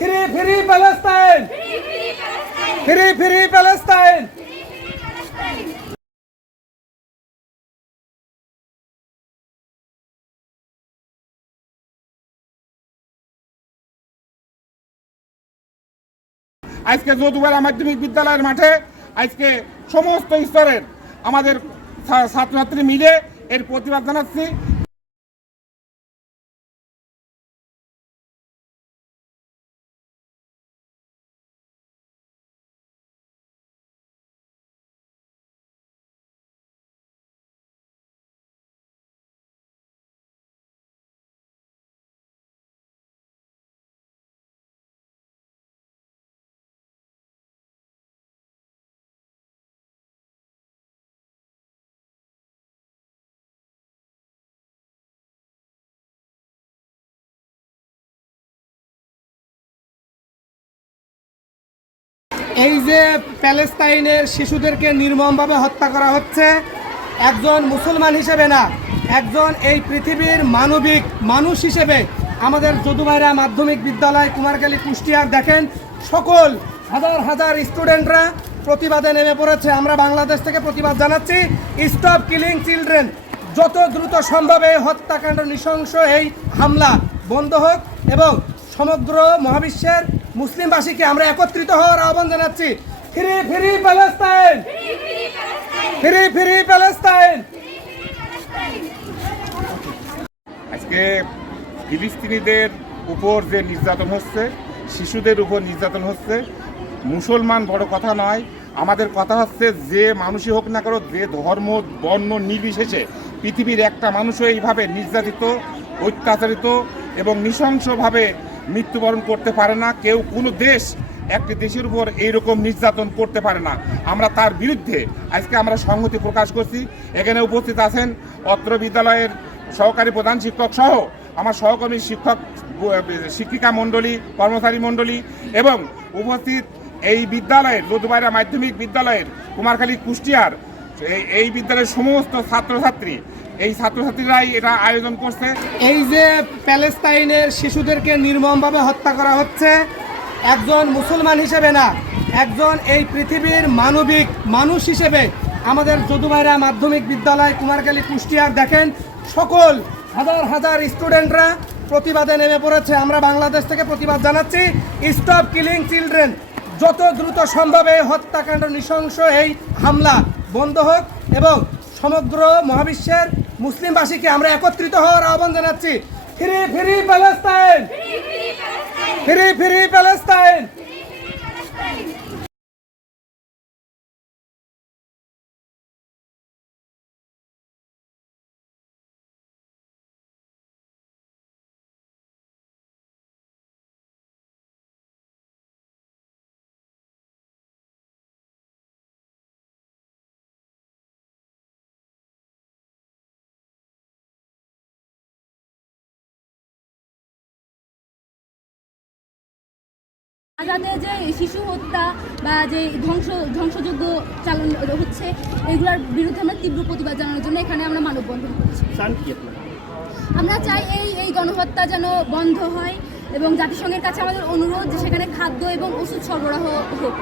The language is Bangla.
Free free Palestine. Free free Palestine. আজকে যদুবাড়া মাধ্যমিক বিদ্যালয়ের মাঠে আজকে সমস্ত স্তরের আমাদের ছাত্রছাত্রী মিলে এর প্রতিবাদ জানাচ্ছি। এই যে প্যালেস্তাইনের শিশুদেরকে নির্মমভাবে হত্যা করা হচ্ছে, একজন মুসলমান হিসেবে না, একজন এই পৃথিবীর মানবিক মানুষ হিসেবে আমাদের যদুভাইরা মাধ্যমিক বিদ্যালয় কুমারখালী কুষ্টিয়ার দেখেন, সকল হাজার হাজার স্টুডেন্টরা প্রতিবাদে নেমে পড়েছে। আমরা বাংলাদেশ থেকে প্রতিবাদ জানাচ্ছি স্টপ কিলিং চিলড্রেন যত দ্রুত সম্ভব এই হত্যাকাণ্ড নৃশংস এই হামলা বন্ধ হোক এবং সমগ্র মহাবিশ্বের মুসলিমবাসীকে আমরা একত্রিত হওয়ার আহ্বান জানাচ্ছি। Free free Palestine! Free free Palestine! আজকে ফিলিস্তিনিদের উপর যে নির্যাতন হচ্ছে, শিশুদের উপর নির্যাতন হচ্ছে, মুসলমান বড় কথা নয়, আমাদের কথা হচ্ছে যে মানুষই হোক না কেন, যে ধর্ম, বর্ণ, নির্বিশেষে পৃথিবীর একটা মানুষও এইভাবে নির্যাতিত, অত্যাচারিত এবং নৃশংসভাবে মৃত্যুবরণ করতে পারে না, কেউ কোনো দেশ, একটি দেশের উপর এইরকম নির্যাতন করতে পারে না। আমরা তার বিরুদ্ধে আজকে আমরা সংহতি প্রকাশ করছি। এখানে উপস্থিত আছেন অত্র বিদ্যালয়ের সহকারী প্রধান শিক্ষক সহ আমার সহকর্মী শিক্ষক শিক্ষিকা মণ্ডলী, কর্মচারী মণ্ডলী এবং উপস্থিত এই বিদ্যালয়ের, লদুবাইরা মাধ্যমিক বিদ্যালয়ের, কুমারখালী কুষ্টিয়ার এই- এই বিদ্যালয়ের সমস্ত ছাত্রছাত্রী, এই ছাত্রছাত্রীরাই এটা আয়োজন করছে। এই যে প্যালেস্তাইনের শিশুদেরকে নির্মমভাবে হত্যা করা হচ্ছে, একজন মুসলমান হিসেবে না, একজন এই পৃথিবীর মানবিক মানুষ হিসেবে আমাদের যদুভাইরা মাধ্যমিক বিদ্যালয় কুমারখালী কুষ্টিয়ার দেখেন, সকল হাজার হাজার স্টুডেন্টরা প্রতিবাদে নেমে পড়েছে। আমরা বাংলাদেশ থেকে প্রতিবাদ জানাচ্ছি স্টপ কিলিং চিলড্রেন যত দ্রুত সম্ভব এই হত্যাকাণ্ড নৃশংস এই হামলা। বন্ধ হোক এবং সমগ্র মহাবিশ্বের মুসলিমবাসীকে আমরা একত্রিত হওয়ার আহ্বান জানাচ্ছি। Free, free Palestine! Free, free Palestine! গাজাতে যে শিশু হত্যা বা যে ধ্বংস ধ্বংসযোগ্য চালন হচ্ছে এগুলোর বিরুদ্ধে আমরা তীব্র প্রতিবাদ জানানোর জন্য এখানে আমরা মানববন্ধন করছি। আমরা চাই এই এই গণহত্যা যেন বন্ধ হয় এবং জাতিসংঘের কাছে আমাদের অনুরোধ যে সেখানে খাদ্য এবং ওষুধ সরবরাহ হোক।